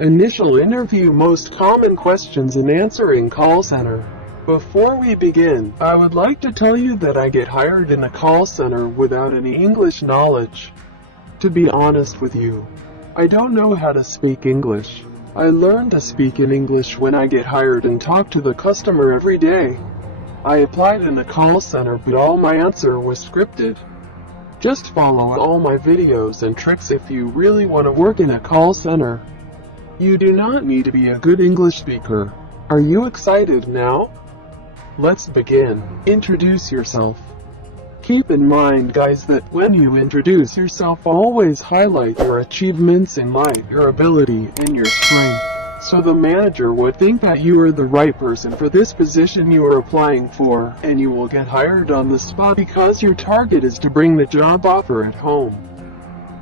Initial interview: most common questions in answering call center. Before we begin, I would like to tell you that I get hired in a call center without any English knowledge. To be honest with you, I don't know how to speak English. I learn to speak in English when I get hired and talk to the customer every day. I applied in a call center, but all my answer was scripted. Just follow all my videos and tricks if you really want to work in a call center. You do not need to be a good English speaker. Are you excited now? Let's begin. Introduce yourself. Keep in mind, guys, that when you introduce yourself, always highlight your achievements in life, your ability, and your strength, so the manager would think that you are the right person for this position you are applying for, and you will get hired on the spot because your target is to bring the job offer at home.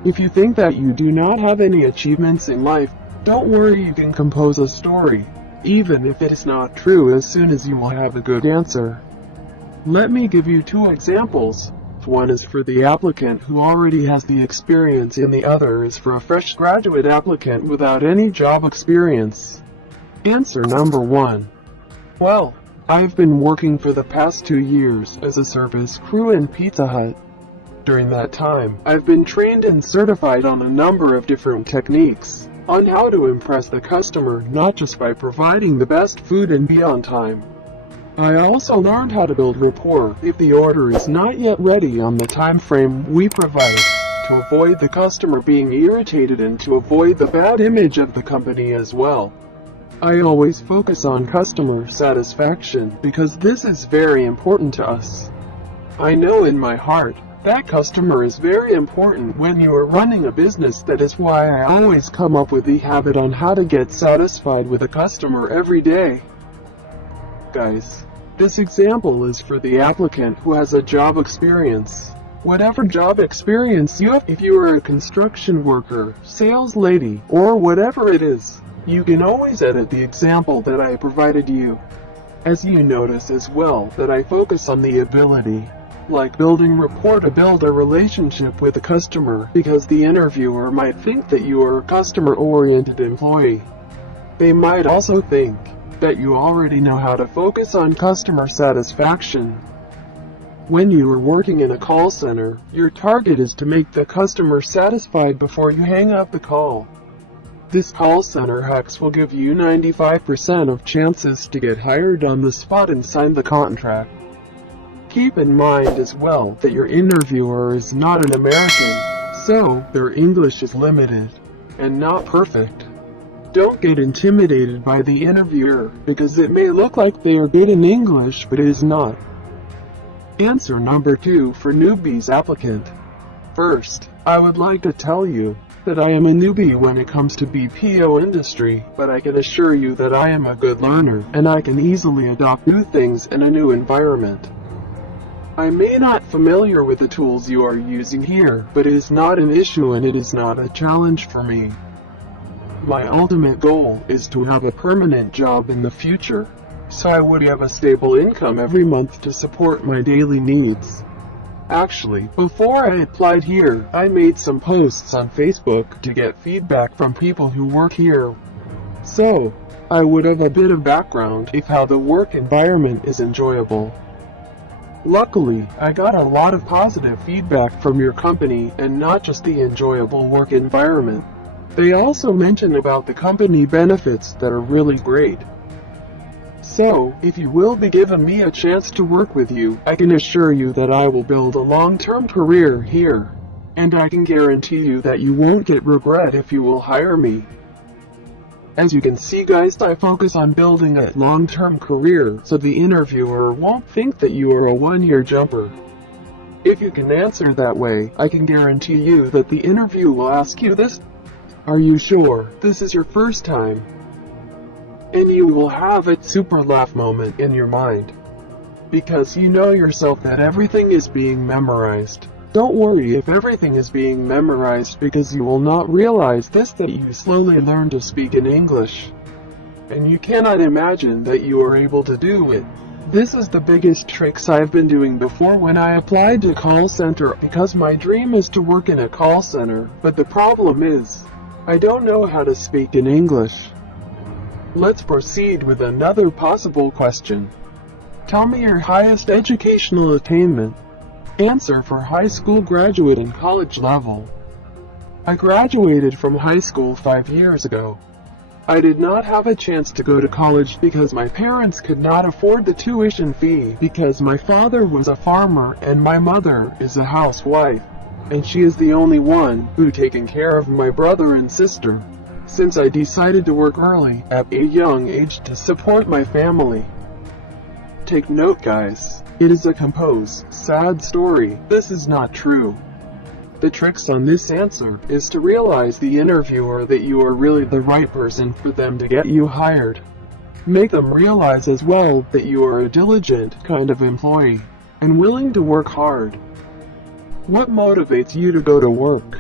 If you think that you do not have any achievements in life, don't worry, you can compose a story, even if it is not true, as soon as you will have a good answer. Let me give you two examples. One is for the applicant who already has the experience, and the other is for a fresh graduate applicant without any job experience. Answer number 1. Well, I've been working for the past 2 years as a service crew in Pizza Hut. During that time, I've been trained and certified on a number of different techniques on how to impress the customer, not just by providing the best food and be on time. I also learned how to build rapport if the order is not yet ready on the time frame we provide, to avoid the customer being irritated and to avoid the bad image of the company as well. I always focus on customer satisfaction because this is very important to us. I know in my heart that customer is very important when you are running a business. That is why I always come up with the habit on how to get satisfied with a customer every day. Guys, this example is for the applicant who has a job experience. Whatever job experience you have, if you are a construction worker, sales lady, or whatever it is, you can always edit the example that I provided you. As you notice as well that I focus on the ability, like building rapport, to build a relationship with the customer, because the interviewer might think that you are a customer-oriented employee. They might also think that you already know how to focus on customer satisfaction. When you are working in a call center, your target is to make the customer satisfied before you hang up the call. This call center hacks will give you 95% of chances to get hired on the spot and sign the contract. Keep in mind as well that your interviewer is not an American, so their English is limited and not perfect. Don't get intimidated by the interviewer, because it may look like they are good in English, but it is not. Answer number 2 for newbies applicant. First, I would like to tell you that I am a newbie when it comes to BPO industry, but I can assure you that I am a good learner, and I can easily adopt new things in a new environment. I may not familiar with the tools you are using here, but it is not an issue and it is not a challenge for me. My ultimate goal is to have a permanent job in the future, so I would have a stable income every month to support my daily needs. Actually, before I applied here, I made some posts on Facebook to get feedback from people who work here. So, I would have a bit of background if how the work environment is enjoyable. Luckily, I got a lot of positive feedback from your company, and not just the enjoyable work environment. They also mention about the company benefits that are really great. So, if you will be giving me a chance to work with you, I can assure you that I will build a long-term career here. And I can guarantee you that you won't get regret if you will hire me. As you can see, guys, I focus on building a long-term career, so the interviewer won't think that you are a one-year jumper. If you can answer that way, I can guarantee you that the interview will ask you this: are you sure this is your first time? And you will have a super laugh moment in your mind, because you know yourself that everything is being memorized. Don't worry if everything is being memorized, because you will not realize this, that you slowly learn to speak in English. And you cannot imagine that you are able to do it. This is the biggest tricks I've been doing before when I applied to call center, because my dream is to work in a call center, but the problem is, I don't know how to speak in English. Let's proceed with another possible question. Tell me your highest educational attainment. Answer for high school, graduate, and college level. I graduated from high school 5 years ago. I did not have a chance to go to college because my parents could not afford the tuition fee because my father was a farmer and my mother is a housewife, and she is the only one who taken care of my brother and sister, since I decided to work early at a young age to support my family. Take note, guys. It is a composed, sad story. This is not true. The tricks on this answer is to realize the interviewer that you are really the right person for them to get you hired. Make them realize as well that you are a diligent kind of employee and willing to work hard. What motivates you to go to work?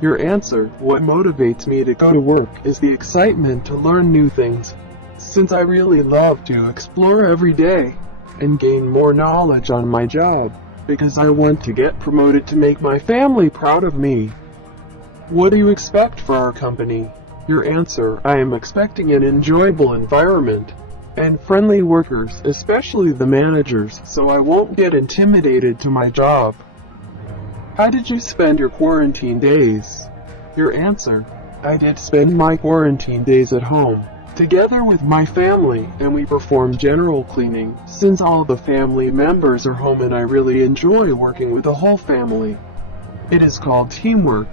Your answer, what motivates me to go to work, is the excitement to learn new things, since I really love to explore every day and gain more knowledge on my job, because I want to get promoted to make my family proud of me. What do you expect for our company? Your answer, I am expecting an enjoyable environment and friendly workers, especially the managers, so I won't get intimidated to my job. How did you spend your quarantine days? Your answer, I did spend my quarantine days at home, together with my family, and we performed general cleaning, since all the family members are home and I really enjoy working with the whole family. It is called teamwork.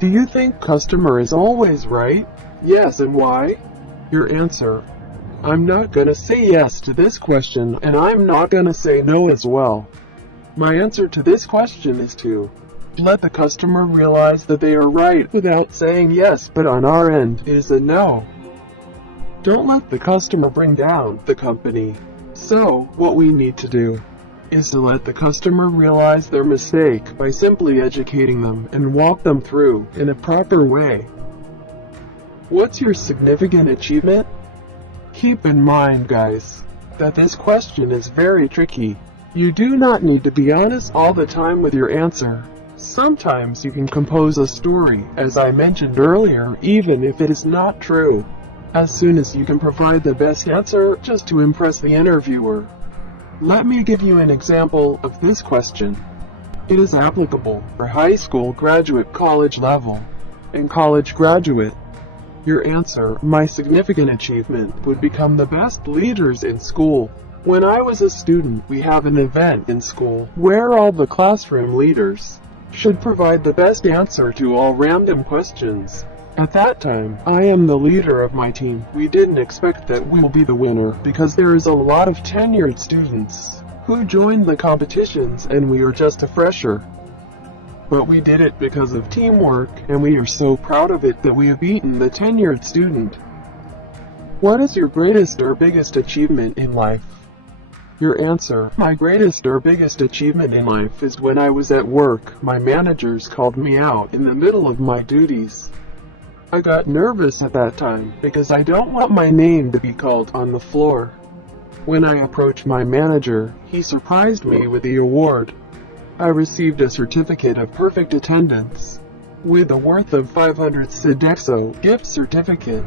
Do you think customer is always right? Yes, and why? Your answer, I'm not gonna say yes to this question, and I'm not gonna say no as well. My answer to this question is to let the customer realize that they are right without saying yes, but on our end, it is a no. Don't let the customer bring down the company. So, what we need to do is to let the customer realize their mistake by simply educating them and walk them through in a proper way. What's your significant achievement? Keep in mind, guys, that this question is very tricky. You do not need to be honest all the time with your answer. Sometimes you can compose a story, as I mentioned earlier, even if it is not true, as soon as you can provide the best answer just to impress the interviewer. Let me give you an example of this question. It is applicable for high school, graduate, college level, and college graduate. Your answer, my significant achievement, would become the best leaders in school. When I was a student, we have an event in school where all the classroom leaders should provide the best answer to all random questions. At that time, I am the leader of my team. We didn't expect that we'll be the winner because there is a lot of tenured students who joined the competitions and we are just a fresher. But we did it because of teamwork, and we are so proud of it that we have beaten the tenured student. What is your greatest or biggest achievement in life? Your answer, my greatest or biggest achievement in life is when I was at work, my managers called me out in the middle of my duties. I got nervous at that time because I don't want my name to be called on the floor. When I approached my manager, he surprised me with the award. I received a certificate of perfect attendance with a worth of 500 Sodexo gift certificate.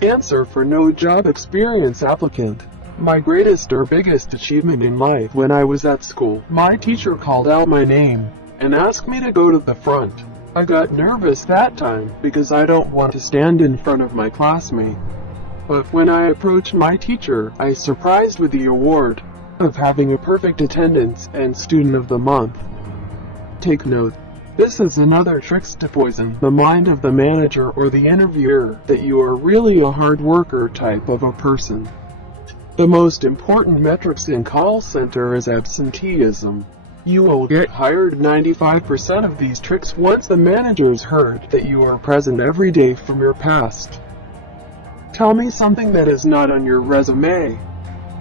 Answer for no job experience applicant. My greatest or biggest achievement in life, when I was at school, my teacher called out my name and asked me to go to the front. I got nervous that time because I don't want to stand in front of my classmate. But when I approached my teacher, I was surprised with the award of having a perfect attendance and Student of the Month. Take note. This is another trick to poison the mind of the manager or the interviewer that you are really a hard worker type of a person. The most important metrics in call center is absenteeism. You will get hired 95% of these tricks once the managers heard that you are present every day from your past. Tell me something that is not on your resume.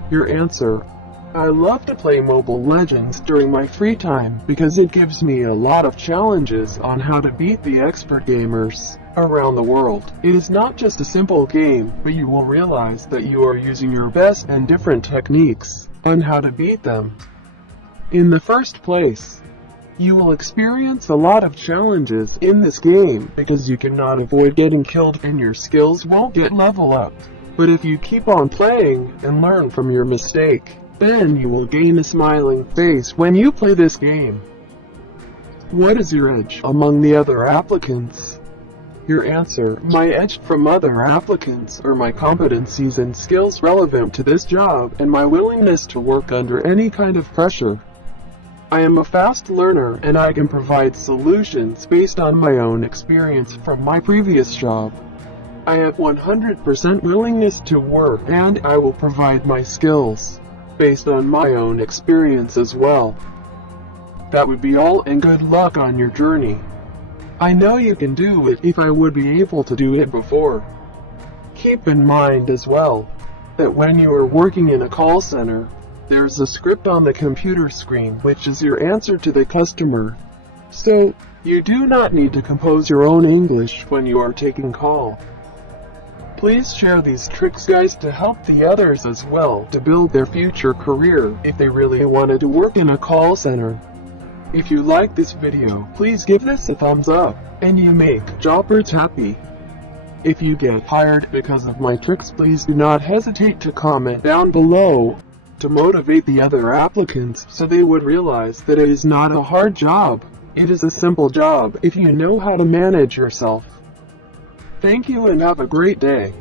Your answer, I love to play Mobile Legends during my free time because it gives me a lot of challenges on how to beat the expert gamers around the world. It is not just a simple game, but you will realize that you are using your best and different techniques on how to beat them. In the first place, You will experience a lot of challenges in this game because you cannot avoid getting killed and your skills won't get level up. But if you keep on playing and learn from your mistake, then you will gain a smiling face when you play this game. What is your edge among the other applicants? Your answer: my edge from other applicants are my competencies and skills relevant to this job and my willingness to work under any kind of pressure. I am a fast learner and I can provide solutions based on my own experience from my previous job. I have 100% willingness to work and I will provide my skills based on my own experience as well. That would be all, and good luck on your journey. I know you can do it if I would be able to do it before. Keep in mind as well that when you are working in a call center, there's a script on the computer screen which is your answer to the customer. So, you do not need to compose your own English when you are taking call. Please share these tricks, guys, to help the others as well to build their future career if they really wanted to work in a call center. If you like this video, please give this a thumbs up, and you make jobbers happy. If you get hired because of my tricks, please do not hesitate to comment down below to motivate the other applicants so they would realize that it is not a hard job. It is a simple job if you know how to manage yourself. Thank you and have a great day.